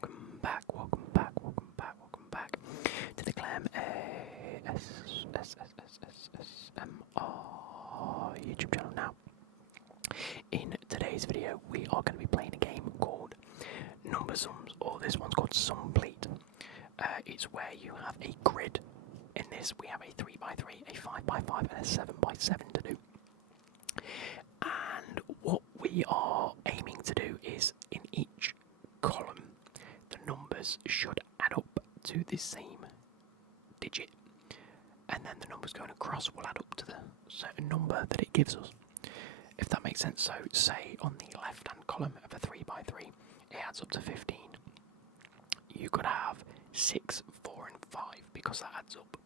welcome back to the Clam YouTube channel. Now, in today's video, we are going to be playing a game called NumberSums, or this one's called Sumplete. It's where you have a grid. In this, we have a 3x3, a 5x5, and a 7x7 to do. And what we are aiming to do is, in each column, the numbers should add up to the same digit, and then the numbers going across will add up to the certain number that it gives us, if that makes sense. So say on the left hand column of a 3x3 it adds up to 15. You could have 6, 4 and 5 because that adds up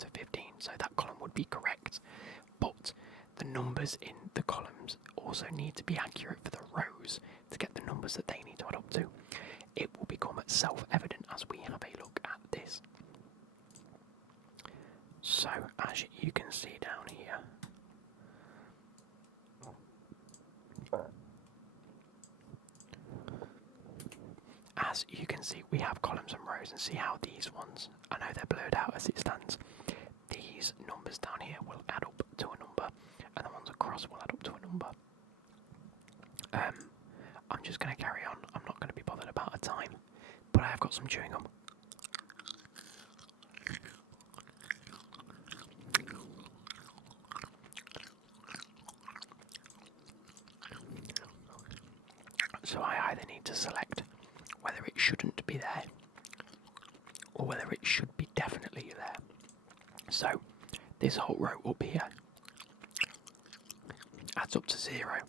to 15, so that column would be correct, but the numbers in the columns also need to be accurate for the rows to get the numbers that they need to add up to. It will become self-evident as we have a look at this. So, as you can see down here, we have columns and rows, and see how these ones, I know they're blurred out as it stands, these numbers down here will add up to a number, and the ones across will add up to a number. I'm just going to carry on. I'm not going to be bothered about a time, but I have got some chewing gum. So I either need to select whether it shouldn't be there, or whether it should be definitely there. So this whole row up here adds up to 0.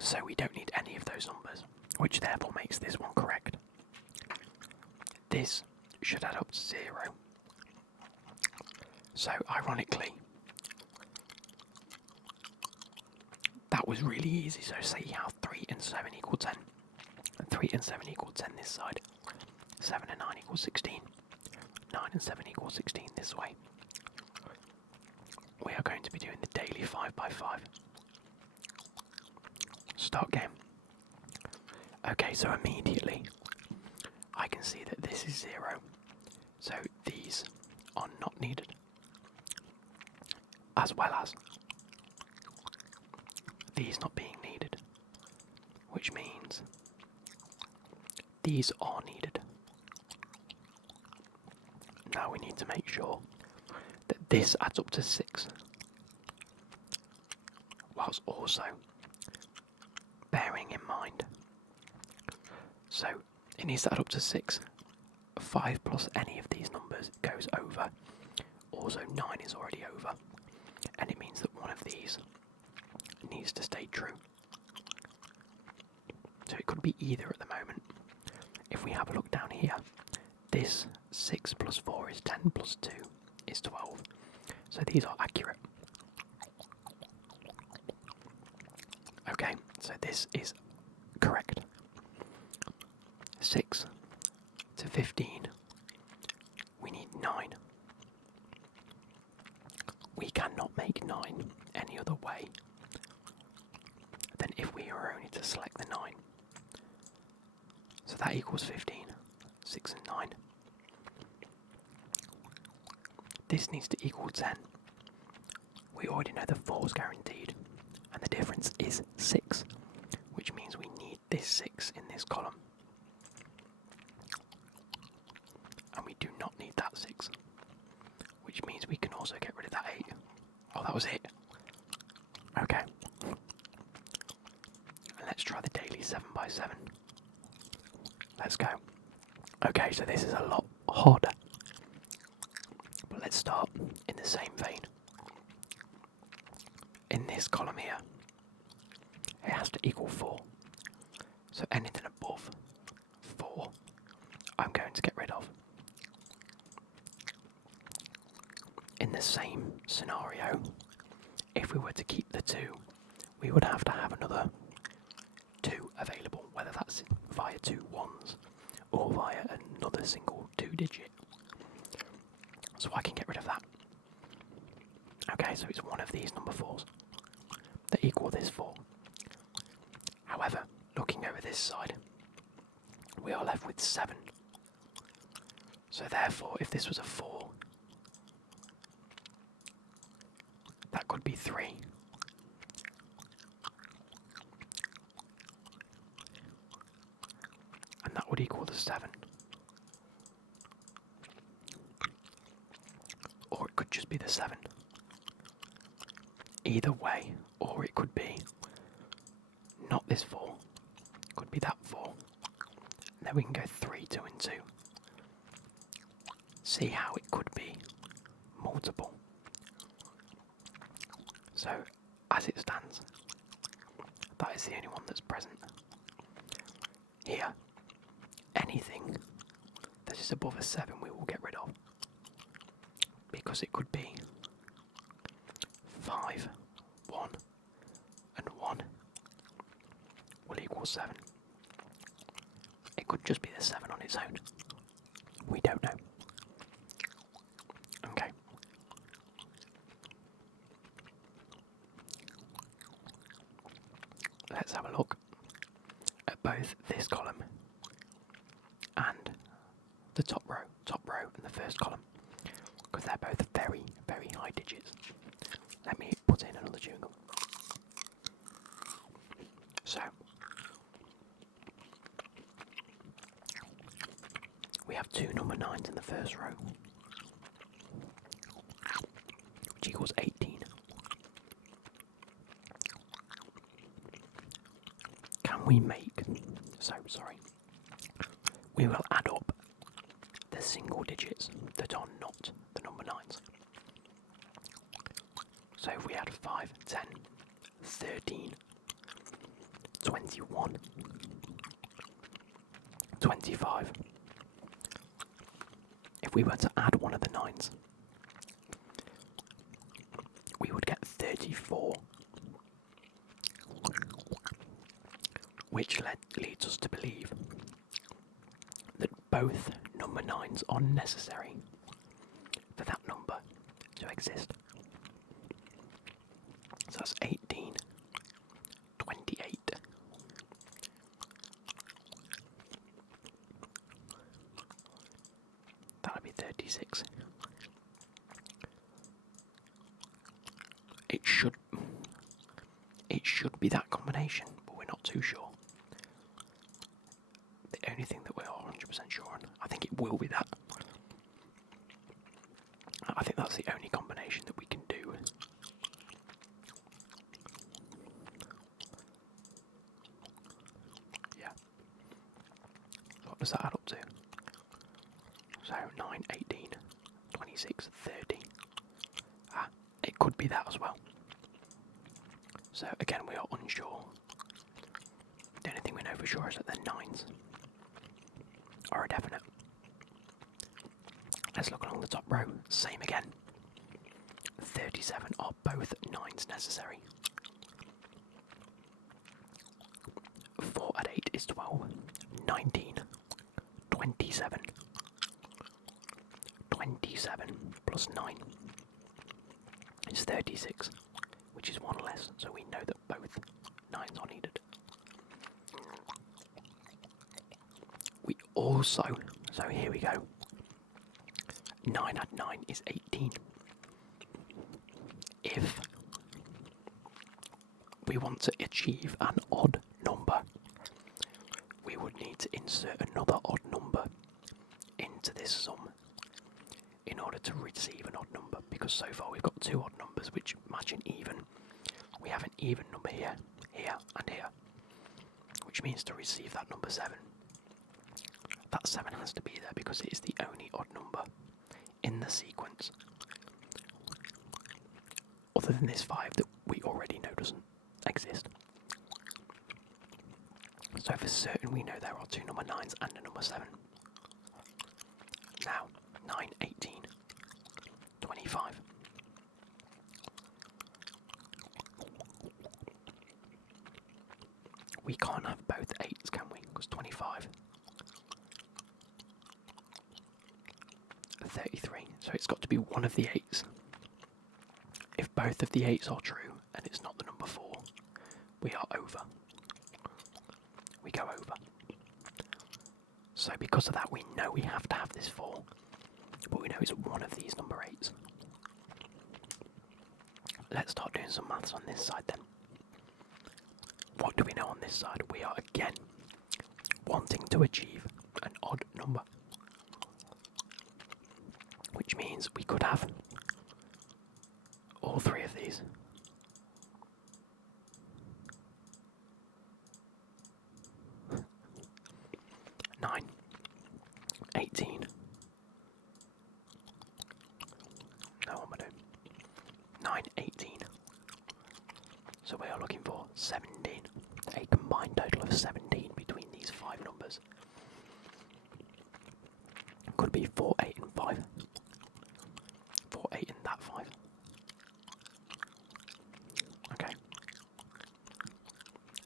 So we don't need any of those numbers, which therefore makes this one correct. This should add up to 0. So ironically, that was really easy. So say you have 3 and 7 equal 10. And 3 and 7 equal 10 this side. 7 and 9 equals 16. 9 and 7 equals 16 this way. We are going to be doing the daily 5x5. Start game. Okay, so immediately I can see that this is 0. So these are not needed. As well as these not being needed. Which means these are needed. Now we need to make sure that this adds up to 6. Whilst also bearing in mind, so it needs to add up to 6. 5 plus any of these numbers goes over. Also 9 is already over, and it means that one of these needs to stay true. So it could be either at the moment. If we have a look down here, this 6 plus 4 is 10 plus 2 is 12. So these are accurate. Okay, so this is correct. 6 to 15, we need 9. We cannot make 9 any other way than if we were only to select the 9. So that equals 15, 6 and 9. This needs to equal 10. We already know the 4 is guaranteed, and the difference is 6, which means we need this 6 in this column. And we do not need that 6, which means we can also get rid of that 8. Oh, that was it. Okay. And let's try the daily 7x7. Let's go. Okay, so this is a lot harder. But let's start in the same vein. In this column here, it has to equal 4. So anything above 4, I'm going to get rid of. In the same scenario, if we were to keep the 2, we would have to have another 2 available, whether that's via 2 ones or via another single 2 digit. So I can get rid of that. Okay, so it's one of these number 4s that equal this 4. However, looking over this side, we are left with 7. So therefore, if this was a 4, that could be 3. And that would equal the 7. Or it could just be the 7. Either way, or it could be not this 4, it could be that 4. And then we can go 3, 2 and 2. See how it could be multiple. So, as it stands, that is the only one that's present. Here, anything that is above a 7 we will get rid of. Because it could be 5, 1, and 1 will equal 7. It could just be the 7 on its own. We don't know. Okay. Let's have a look at both this column and the top row and the first column, because they're both very, very high digits. Let me put in another chewing gum. So, we have 2 number 9s in the first row, which equals 18. Can we make, we will add up the single digits that are not the number 9s. So if we add 5, 10, 13, 21, 25, if we were to add one of the 9s, we would get 34, which leads us to believe that both number 9s are necessary for that number to exist. So that's 18, 28, 36. It should be that combination, but we're not too sure. The only thing that we are 100% sure on, I think it will be that. I think that's the only combination that we can do. Yeah. So what does that add up to? So 9, 18, 26, 30. It could be that as well. So again, we are unsure. The only thing we know for sure is that the 9s are a definite. Let's look along the top row. Same again. 37 are both 9s necessary. 4 at 8 is 12. 19. 27. 27 plus 9 is 36, which is 1 less, so we know that both 9s are needed. We also, so here we go, 9 add 9 is 18. If we want to achieve an odd number, we would need to insert another odd number into this sum in order to receive an odd number, because so far we've got 2 odd numbers which match an even. We have an even number here, here and here, which means to receive that number 7, that 7 has to be there because it is the only odd number in the sequence, other than this 5 that we already know doesn't exist. So for certain we know there are 2 number 9s and a number 7. Now, 9, 18, 25. We can't have both 8s, can we? Because 25. 33. So it's got to be one of the 8s. If both of the 8s are true and it's not the number 4, we are over. we go over. So because of that, we know we have to have this 4, but we know it's one of these number 8s. Let's start doing some maths on this side then. What do we know on this side? We are again wanting to achieve an odd number, which means we could have all 3 of these. Nine, 18. No, what am I doing? 9, 18. So we are looking for 17. A combined total of 17 between these 5 numbers. Could be 4, 8, and 5. 4, 8, and that 5. Okay.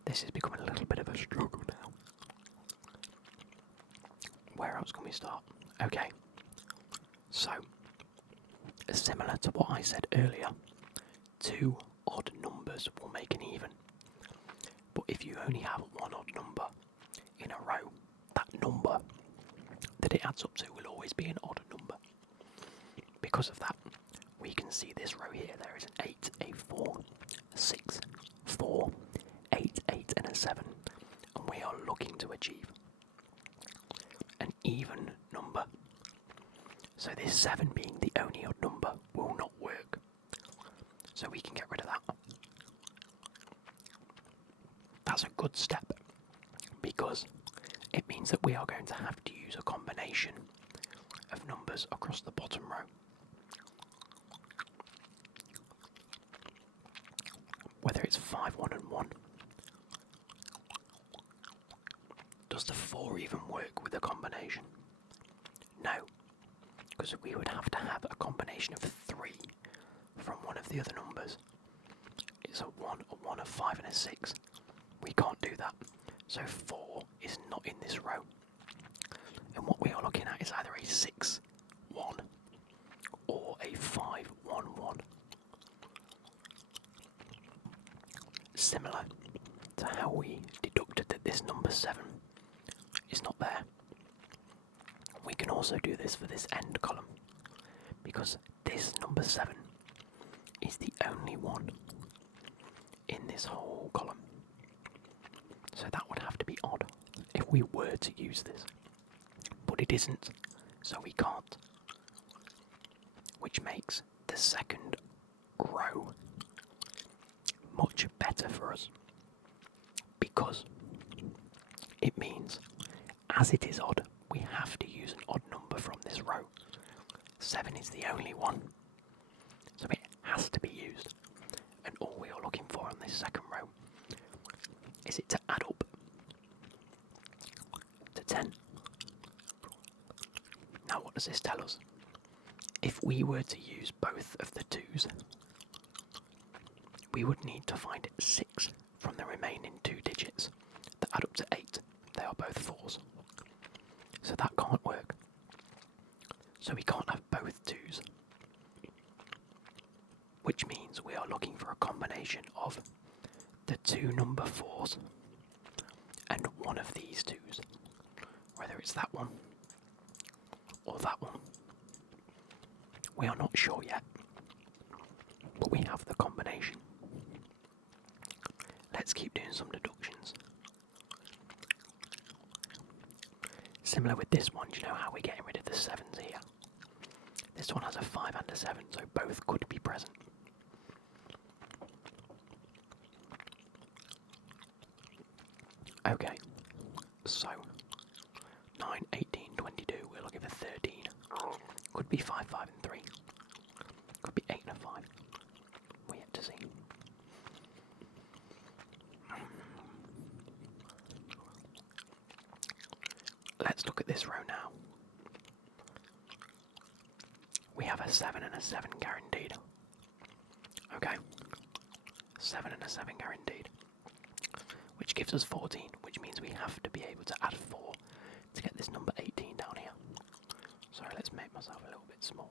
This is becoming a little bit of a struggle now. Where else can we start? Okay. So, similar to what I said earlier, 2 odd numbers will make an even. But if you only have 1 odd number in a row, that number that it adds up to will always be an odd number. Because of that, we can see this row here. There is an 8, a 4, a 6, 4, 8, 8, and a 7. And we are looking to achieve an even number. So this 7 being the only odd number will not work. So we can get rid of that. That's a good step, because it means that we are going to have to use a combination of numbers across the bottom row. Whether it's 5, 1, and 1. Does the 4 even work with a combination? No, because we would have to have a combination of 3 from one of the other numbers. It's a 1, a 5, and a 6. We can't do that. So 4 is not in this row. And what we are looking at is either a 6, 1 or a 5, 1, 1. Similar to how we deducted that this number 7 is not there. We can also do this for this end column, because this number 7 is the only one in this whole column. So that would have to be odd if we were to use this. But it isn't, so we can't. Which makes the second row much better for us, because it means, as it is odd, we have to use an odd number from this row. 7 is the only one, so it has to be used. And all we are looking for on this second row is it to add up to 10. Now what does this tell us? If we were to use both of the 2's, we would need to find 6 from the remaining 2 digits that add up to 8. They are both 4's. So that can't work. So we can't have both 2's. Which means we are looking for a combination of the 2 number 4's and one of these 2's. Whether it's that one or that one. We are not sure yet, but we have the combination. Let's keep doing some deductions. Similar with this one, do you know how we're getting rid of the 7's here? This one has a 5 and a 7, so both could be present. Okay, so 9, 18, 22, we're looking for 13. Could be 5, 5, and 3. Could be 8 and a 5. We're yet to see. Let's look at this row now. We have a 7 and a 7 guaranteed. Okay. 7 and a 7 guaranteed. Which gives us 14, which means we have to be able to add 4 to get this number 18 down here. Sorry, let's make myself a little bit smaller.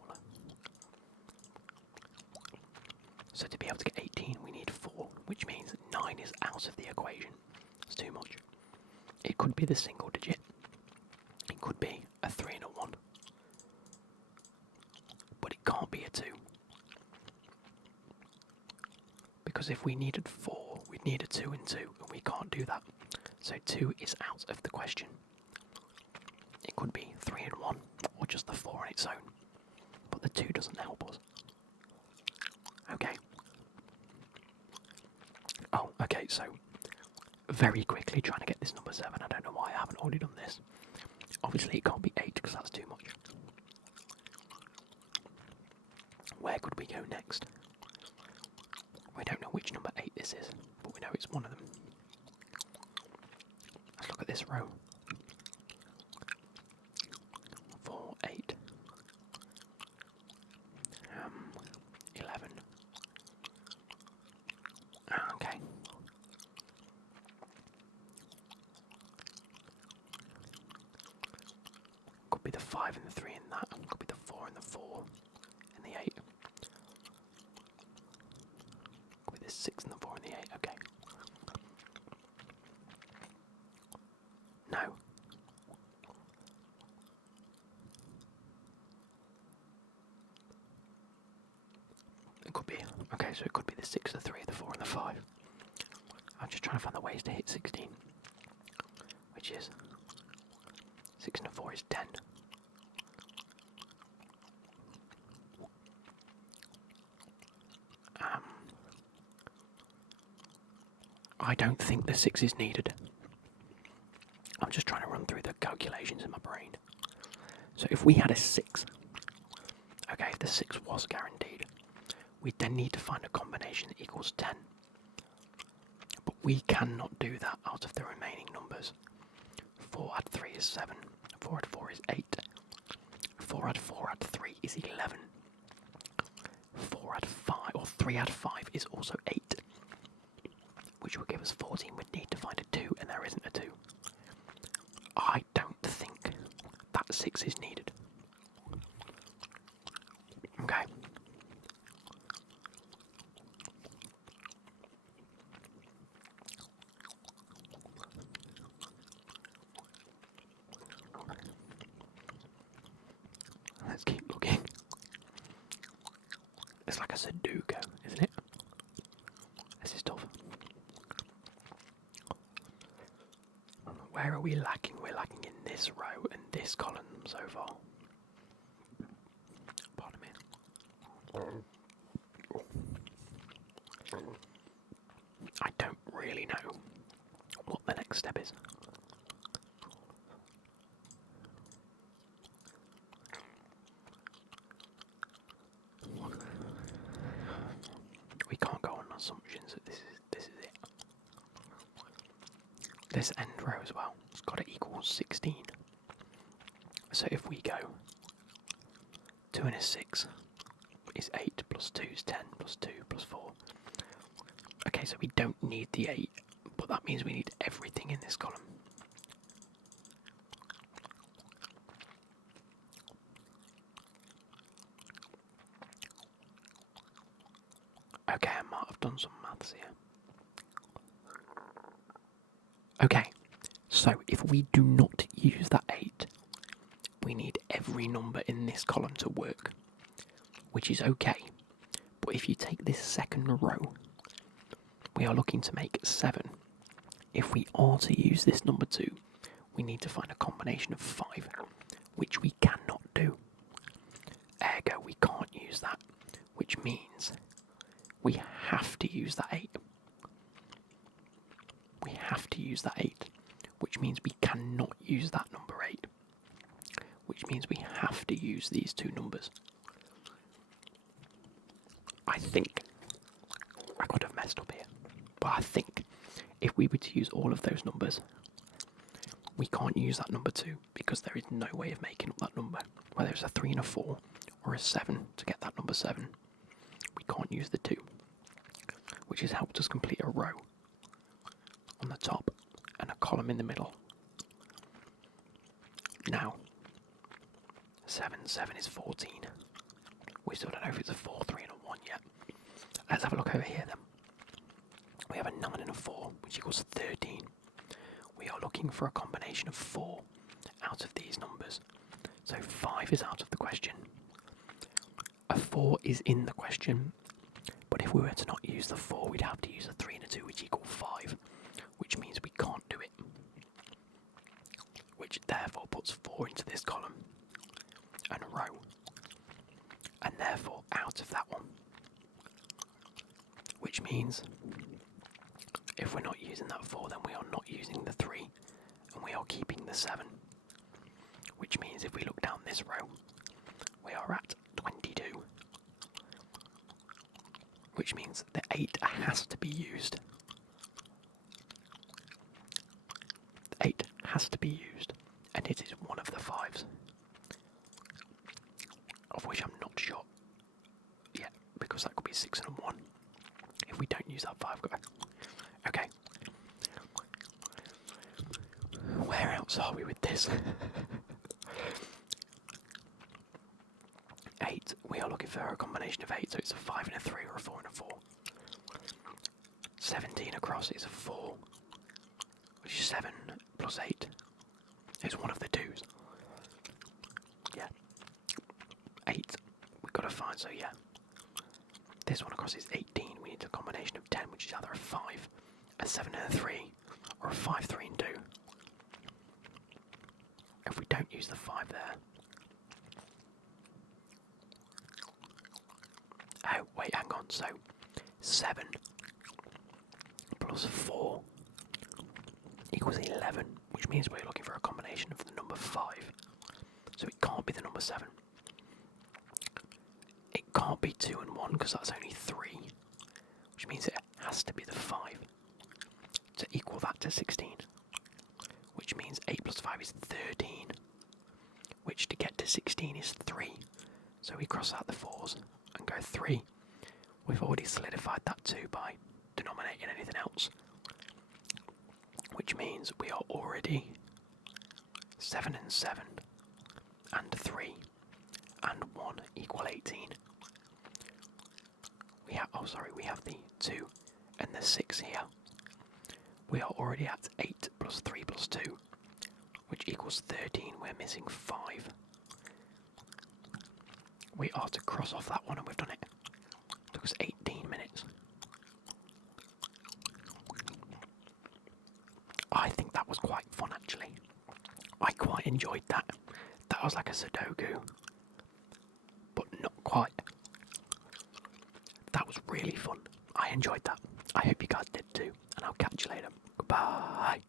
So to be able to get 18, we need 4, which means 9 is out of the equation. It's too much. could be the single digit. It could be a 3 and a 1. But it can't be a 2. Because if we needed 4, we'd need a 2 and 2, and we can't do that. So 2 is out of the question. It could be 3 and 1, or just the 4 on its own. But the 2 doesn't help us. Okay. Oh, okay, so very quickly trying to get this number 7. I don't know why I haven't already done this. Obviously it can't be 8 because that's too much. Where could we go next? We don't know which number 8 this is, but we know it's one of them. Let's look at this row. 4, 8. 11. Okay. Could be the 5 and the 3 in that. Could be the 4 and the 4 and the 8. Could be the 6 and the 4 and the 8. Okay. No. It could be. Okay, so it could be the 6, the 3, the 4 and the 5. I'm just trying to find the ways to hit 16. Which is 6 and a 4 is 10. I don't think the 6 is needed. I'm just trying to run through the calculations in my brain. So if we had a 6, okay, if the 6 was guaranteed, we'd then need to find a combination that equals 10. But we cannot do that out of the remaining numbers. 4 add 3 is 7. 4 add 4 is 8. 4 add 4 add 3 is 11. 4 add 5, or 3 add 5 is also 8. Which will give us 14. We'd need to find a 2, and there isn't a 2. I don't think that 6 is needed. Okay. Let's keep looking. It's like a Sudoku, isn't it? This is tough. Where are we lacking? We're lacking in this row and this column so far. Pardon me. I don't really know what the next step is. We can't go on assumptions that this is it. This end row as well, it's got to equal 16. So if we go 2 and a 6 is 8 plus 2 is 10 plus 2 plus 4. Okay, so we don't need the 8, but that means we need everything in this column. Okay, I might have done some maths here. Okay, so if we do not use that 8, we need every number in this column to work, which is okay. But if you take this second row, we are looking to make 7. If we are to use this number 2, we need to find a combination of 5, which we cannot do. Ergo, we can't use that, which means we have to use that 8. We have to use that 8, which means we cannot use that number 8, which means we have to use these two numbers. I think I could have messed up here, but I think if we were to use all of those numbers, we can't use that number 2 because there is no way of making up that number. Whether it's a 3 and a 4 or a 7 to get that number 7, we can't use the 2, which has helped us complete a row on the top and a column in the middle. Now, 7 is 14. We still don't know if it's a 4, 3 and a 1 yet. Let's have a look over here then. We have a 9 and a 4, which equals 13. We are looking looking for a combination of 4 out of these numbers. So 5 is out of the question. A 4 is in the question, but if we were to not use the 4, we'd have to use a 3 and a 2, which equal 5, which means we can't do it. Which therefore puts 4 into this column and row. And therefore out of that one. Which means if we're not using that 4, then we are not using the 3, and we are keeping the 7. Which means if we look down this row, we are at 22. Which means the 8 has to be used. The 8 has to be used, and it is one of the 5s. Of which I'm not sure yet, because that could be 6 and a 1. If we don't use that 5 guy. Okay. Where else are we with this? 8, we are looking for a combination of 8, so it's a 5 and a 3 or a 4 and a 4. 17 across is a 4, which is 7 plus 8. It's one of the 2s. Yeah. 8, we've got to find, so yeah. This one across is 18, we need a combination of 10, which is either a 5, a 7 and a 3, or a 5, 3 and 2. If we don't use the 5 there. Oh, wait, hang on, so 7 plus 4 equals 11, which means we're looking for a combination of the number 5. So it can't be the number 7. It can't be 2 and 1 because that's only 3, which means it has to be the 5 to equal that to 16, which means 8 plus 5 is 13, which to get to 16 is 3. So we cross out the 4s and go 3. We've already solidified that 2 by denominating anything else, which means we are already 7 and 7 and 3 and 1 equal 18. We have the 2 and the 6 here. We are already at 8 plus 3 plus 2, which equals 13. We're missing 5. We are to cross off that one, and we've done it. It took us 18 minutes. I think that was quite fun, actually. I quite enjoyed that. That was like a Sudoku, but not quite. That was really fun. I enjoyed that. I hope you guys did too, and I'll catch you later. Goodbye.